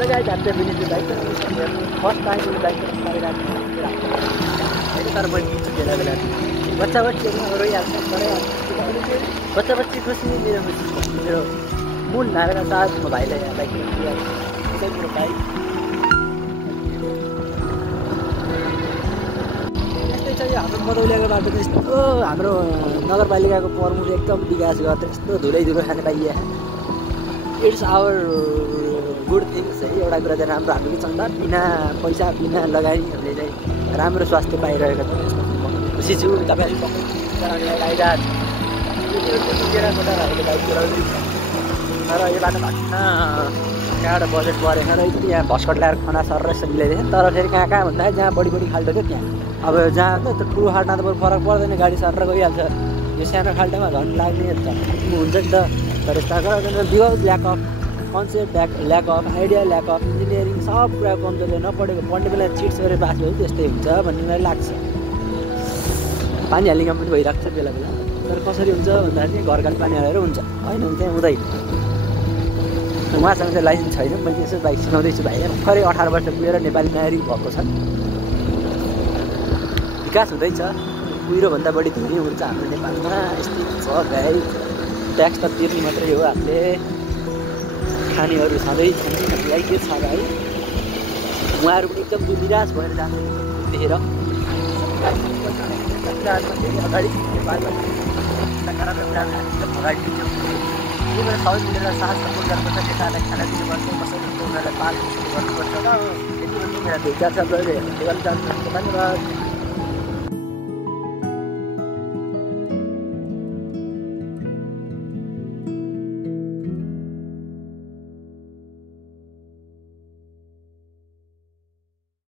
Hello guys, हामीले Vineet bike first time यो bike चलाइरहेको तर मैले बिच्छु बेला बेला बच्चा बच्चीहरू रोइहाल्छ बच्चा बच्ची खुसी मेरो खुसी मेरो मूल नाराका साथ म भाइलाई बाइक त्यसै कुरो बाइक यस्तै छ यो हाम्रो मदौलियाको बाटो चाहिँ यस्तो हाम्रो नगरपालिकाको प्रमुख एकदम विकास गर्दा यस्तो धुलै धुलो खाने पाइए इट्स आवर गुड थिङ्स है। एउटा कुरा चाहिँ राम्रो हाम्रो के चन्दा बिना पैसा बिना लगानी हामीले चाहिँ राम्रो स्वास्थ्य पाइरहेको छ। खुसी छु तपाईँहरू आइरहेको बाइक चलाउँदै तर यो बाटो भन्न कहाँबाट बजेट परेन र यहाँ भस्कट ल्याएर खाना सर रहेछ मिलाइदिएँ तर फेरि कहाँ कहाँ भन्दाखेरि जहाँ बढी खाल्टो थियो त्यहाँ अब जहाँ त त्यो ठुलो खाल्टोमा त फरक पर्दैन गाडी सरेर गइहाल्छ यो सानो खाल्टोमा झन् लाग्ने हुन्छ नि त तर यस्ता because lack of concept lack of idea lack of engineering सब कुरा कमजोरले नपढेको पढ्ने बेला चिट्स गरेर पास भयो त्यस्तै हुन्छ भन्ने मलाई लाग्छ। पानी हाल्ने काम पनि भइरहेको छ बेला बेला तर कसरी हुन्छ भन्दाखेरि घरका पानी हालेर हुन्छ होइन त्यहाँ हुँदैन। उहाँसँग चाहिँ लाइसेन्स छैन मैले यसो बाइक सिकाउँदैछु भाइ भर्खरै 18 वर्ष पुगेर नेपाली नागरिक भएको छ। विकास हुँदैछ कुहिरोभन्दा बढी धुनी हुन्छ हाम्रो नेपालमा यस्तै छ भाइ। ट्याक्स त तिर्ने मात्रै हो हामीले खानेहरू सधैँ हामीलाई के छ भाइ उहाँहरू पनि एकदम निराश भएर जानु देखेर अगाडि नेपालमा नकारात्मक कुराहरू अगाडि दिन्छौँ त्यही भएर सबै मिलेर साथ सपोर्ट गर्नुपर्छ नेताहरूलाई खाना दिनुपर्छ कसैले उनीहरूलाई पालन गर्नुपर्छ र यति भन्ने मेरो दुई चार शब्दहरू हेर्नु धन्यवाद।